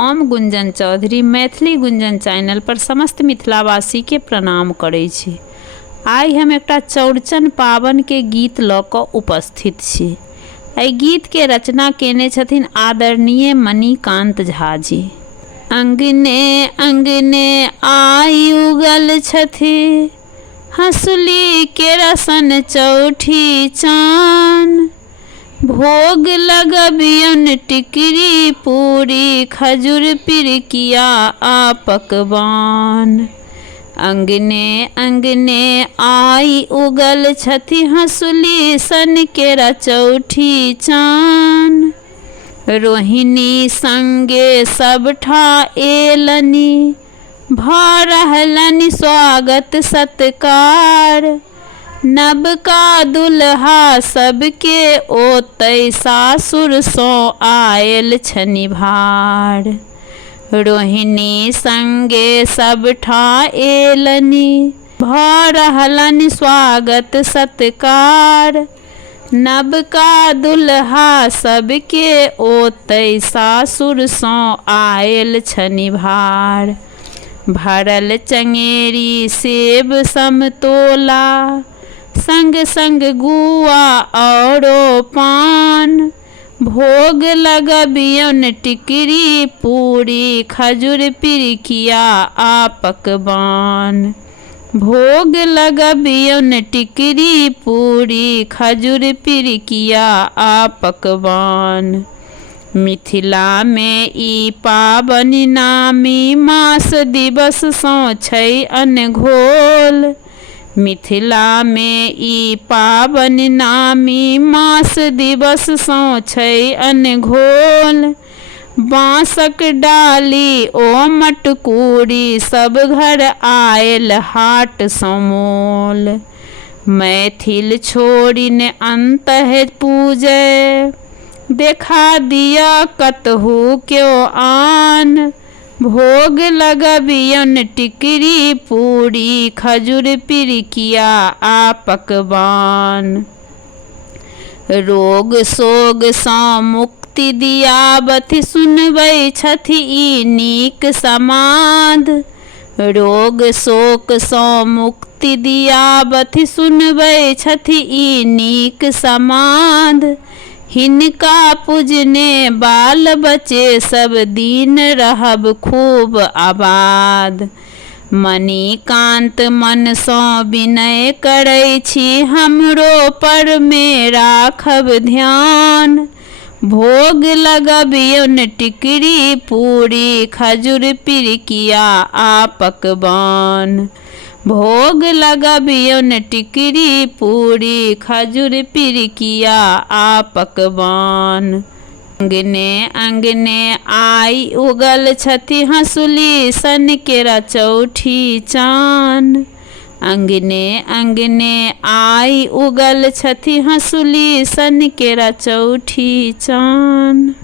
हम गुंजन चौधरी मैथिली गुंजन चैनल पर समस्त मिथिलावासी के प्रणाम करै छी। आइ हम एकटा चौड़चन पावन के गीत लऽ कऽ उपस्थित छी। एहि गीत के रचना केने छथिन आदरणीय मणिकांत झा जी। अंगने अंगने आई उगल छथि हंसुली के रसन चौठी चान। भोग लगबियन टिकरी पूरी खजूर पिरकिया आ पकवान। अंगने अंगने आई उगल छथि हंसुली सन केरा चौठी चान। रोहिणी संगे सबठा एलनी भऽ रहलनि स्वागत सत्कार। नबका दुल्हा सबके ओतै सासुर सँ आयल छनि भार। रोहिणी संगे सबठा एलनि भऽ रहलनि स्वागत सत्कार। नबका दुल्हा सबके ओतै सासुर सँ आयल छनि भार। भरल चंगेरी सेब समतोला संग संग गुआ औरो पान। भोग लगबियन टिकरी पूरी खजूर पिरकिया आ पकवान। भोग लगबियन टिकरी पूरी खजूर पिरकिया आ पकवान। मिथिला में ई पाबनि नामी मास दिवस सँ छै अनघोल। मिथिला में ई पाबनि नामी मास दिवस सँ छै अनघोल। बाँसक डाली ओ मटकुरी सब घर आयल हाट सँ मोल। मैथिल छोड़ि ने अंतः पूजय देखा दिया कतहु क्यों आन। भोग लगबियन टिकरी पूरी खजूर पिरकिया आ पकवान। रोग सोग सँ मुक्ति दियाबथि सुनबै छथि ई नीक समाद। रोग शोक सँ मुक्ति दियाबथि सुनबै छथि ई नीक समाद। हिनका पूजने बाल बच्चे सब दिन रहब खूब आबाद। मणिकांत मन सँ विनय करै छी हमरो पर में राखब ध्यान। भोग लगबियन टिकरी पूरी खजूर पिरकिया आ पकवान। भोग लगबियन टिकरी पूरी खजूर पिरकिया आ पकवान। अंगने अंगने आई उगल छथि हंसुली सन केरा चौठी चान। अंगने अंगने आई उगल छथि हंसुली सन केरा चौठी चान।